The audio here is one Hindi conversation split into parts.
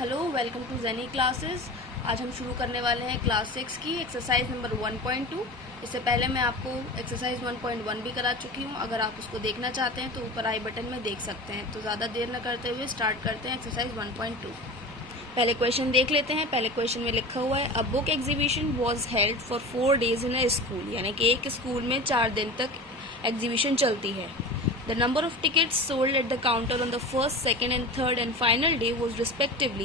Hello, welcome to Jenny classes. आज हम शुरू करने वाले हैं क्लास 6 की एक्सरसाइज नंबर 1.2। इससे पहले मैं आपको एक्सरसाइज 1.1 भी करा चुकी हूँ। अगर आप उसको देखना चाहते हैं तो ऊपर आई बटन में देख सकते हैं। तो ज़्यादा देर न करते हुए स्टार्ट करते हैं एक्सरसाइज 1.2। पहले क्वेश्चन देख लेते हैं। पहले क्वेश्चन में लिखा हुआ है, a book exhibition was held for 4 days in a school, यानी कि एक स्कूल में 4 दिन तक एग्जीबिशन चलती है। The number of tickets sold at the counter on the first, second and third and final day was respectively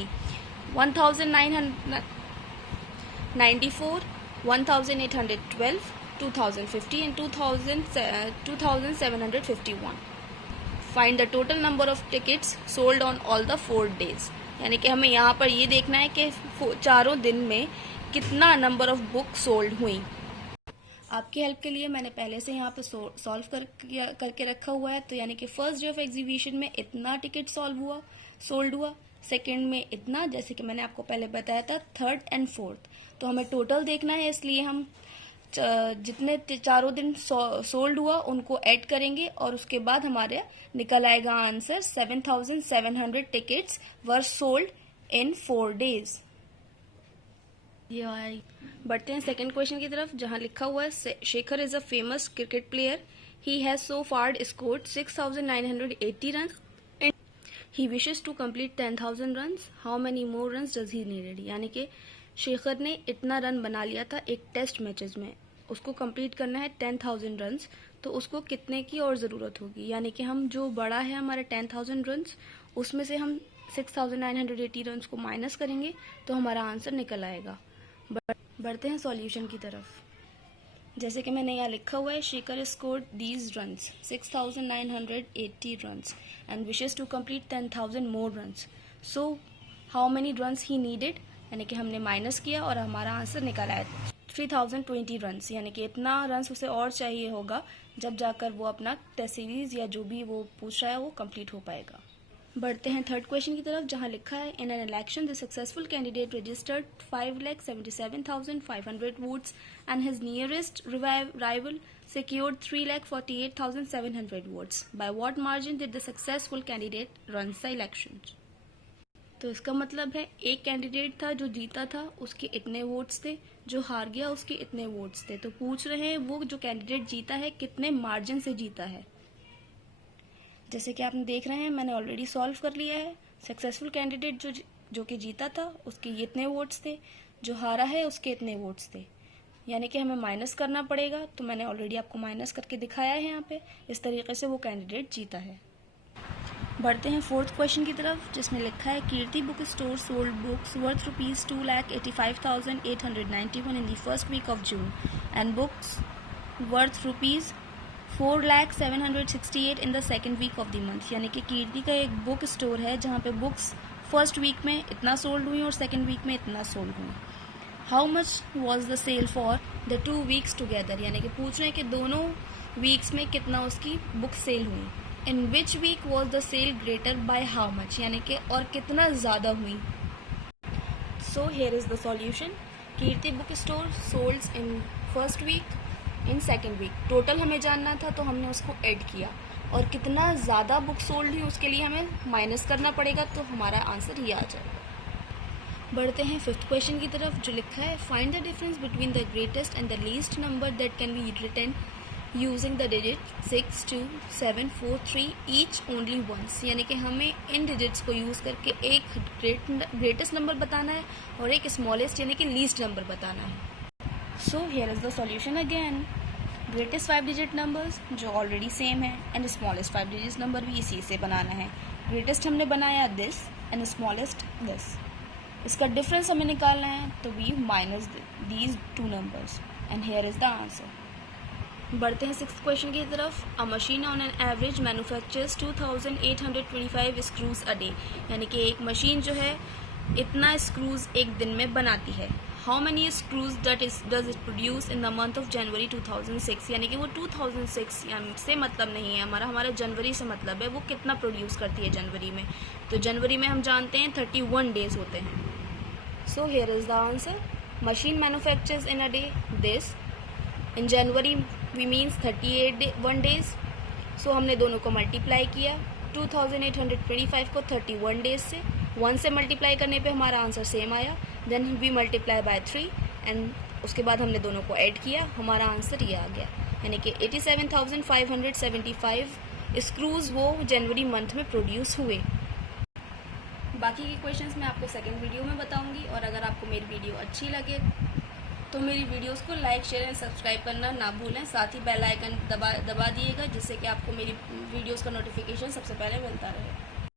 1994, 1812, 2050 and 2751. Find the total number of tickets sold on all the 4 days. यानी कि हमें यहाँ पर ये देखना है कि चारों दिन में कितना नंबर ऑफ बुक सोल्ड हुई। आपकी हेल्प के लिए मैंने पहले से यहाँ पे सॉल्व करके रखा हुआ है। तो यानी कि फर्स्ट डे ऑफ एग्जीबिशन में इतना टिकट सोल्ड हुआ, सेकंड में इतना, जैसे कि मैंने आपको पहले बताया था, थर्ड एंड फोर्थ। तो हमें टोटल देखना है, इसलिए हम जितने चारों दिन सोल्ड हुआ उनको ऐड करेंगे और उसके बाद हमारे निकल आएगा answer 7,700 tickets were sold in 4 days। बढ़ते हैं सेकंड क्वेश्चन की तरफ, जहां लिखा हुआ है, Shekhar is a famous cricket player. He has so far scored 6,980 run. He wishes to complete 10,000 run. How many more run does he needed. यानी कि शेखर ने इतना रन बना लिया था एक टेस्ट मैचेस में, उसको कंप्लीट करना है 10,000 रन, तो उसको कितने की और ज़रूरत होगी। यानी कि हम जो बड़ा है हमारे 10,000 रन, उसमें से हम 6,980 रन को माइनस करेंगे तो हमारा आंसर निकल आएगा। बढ़ते हैं सॉल्यूशन की तरफ। जैसे कि मैंने यहाँ लिखा हुआ है, Shekhar scored these runs 6,980 runs and wishes to complete 10,000 more runs. So how many runs he needed, यानी कि हमने माइनस किया और हमारा आंसर निकल आया 3,020 रन्स। यानी कि इतना रन्स उसे और चाहिए होगा जब जाकर वो अपना टेस्ट सीरीज या जो भी वो पूछ रहा है वो कंप्लीट हो पाएगा। बढ़ते हैं थर्ड क्वेश्चन की तरफ, जहां लिखा है, in an election the successful candidate registered 5,77,500 votes and his nearest rival secured 3,48,700 votes. By what margin did the successful candidate run the election? तो इसका मतलब है, एक कैंडिडेट था जो जीता था, उसके इतने वोट्स थे, जो हार गया उसके इतने वोट्स थे। तो पूछ रहे हैं वो जो कैंडिडेट जीता है कितने मार्जिन से जीता है। जैसे कि आपने देख रहे हैं, मैंने ऑलरेडी सॉल्व कर लिया है। सक्सेसफुल कैंडिडेट जो कि जीता था उसके ये इतने वोट्स थे, जो हारा है उसके इतने वोट्स थे। यानी कि हमें माइनस करना पड़ेगा, तो मैंने ऑलरेडी आपको माइनस करके दिखाया है यहाँ पे। इस तरीके से वो कैंडिडेट जीता है। बढ़ते हैं फोर्थ क्वेश्चन की तरफ, जिसमें लिखा है, Kirti book store sold books worth rupees 2,85,891 in the first week of June and books worth rupees 4,768 in the second week of the month. यानी कि कीर्ति का एक बुक स्टोर है जहाँ पे बुक्स फर्स्ट वीक में इतना सोल्ड हुई और सेकेंड वीक में इतना सोल्ड हुई। How much was the sale for the 2 weeks together. यानी कि पूछ रहे हैं कि दोनों वीक्स में कितना उसकी बुक सेल हुई। In which week was the sale greater by how much, यानी कि और कितना ज़्यादा हुई। So here is the solution. Kirti book store solds in first week, in second week. Total हमें जानना था तो हमने उसको ऐड किया, और कितना ज़्यादा बुक सोल्ड हुई उसके लिए हमें माइनस करना पड़ेगा, तो हमारा आंसर ये आ जाएगा। बढ़ते हैं फिफ्थ क्वेश्चन की तरफ, जो लिखा है, find the difference between the greatest and the least number that can be written using the digit 6, 2, 7, 4, 3 each only once. यानी कि हमें इन डिजिट्स को यूज़ करके एक ग्रेटेस्ट नंबर बताना है और एक स्मॉलेस्ट यानी कि लीस्ट नंबर बताना है। So here is the solution again. Greatest 5 digit numbers जो ऑलरेडी सेम है, एंड स्मॉलेस्ट 5 डिजिट नंबर भी इसी से बनाना है। ग्रेटेस्ट हमने बनाया दिस एंड स्मॉलेस्ट दिस। इसका डिफरेंस हमें निकालना है, तो we minus these 2 numbers and here is the answer. बढ़ते हैं सिक्स्थ क्वेश्चन की तरफ। A machine on an average manufactures 2,825 screws a day. यानी कि एक मशीन जो है इतना स्क्रूज एक दिन में बनाती है। How many screws does it produce in the month of January 2006। यानी कि वो 2006 से मतलब नहीं है हमारा जनवरी से मतलब है, वो कितना प्रोड्यूस करती है जनवरी में। तो जनवरी में हम जानते हैं 31 डेज होते हैं। So here is the answer. Machine manufactures in a day this. In January we means 31 days। सो हमने दोनों को मल्टीप्लाई किया, 2,825 को 31 डेज से, 1 से मल्टीप्लाई करने पे हमारा आंसर सेम आया, then we multiply by 3 and उसके बाद हमने दोनों को ऐड किया, हमारा आंसर ये आ गया, यानी कि 87,575 स्क्रूज़ वो जनवरी मंथ में प्रोड्यूस हुए। बाकी के क्वेश्चंस मैं आपको सेकंड वीडियो में बताऊंगी, और अगर आपको मेरी वीडियो अच्छी लगे तो मेरी वीडियोस को लाइक, शेयर एंड सब्सक्राइब करना ना भूलें। साथ ही बेल आइकन दबा दिएगा, जिससे कि आपको मेरी वीडियोस का नोटिफिकेशन सबसे पहले मिलता रहे।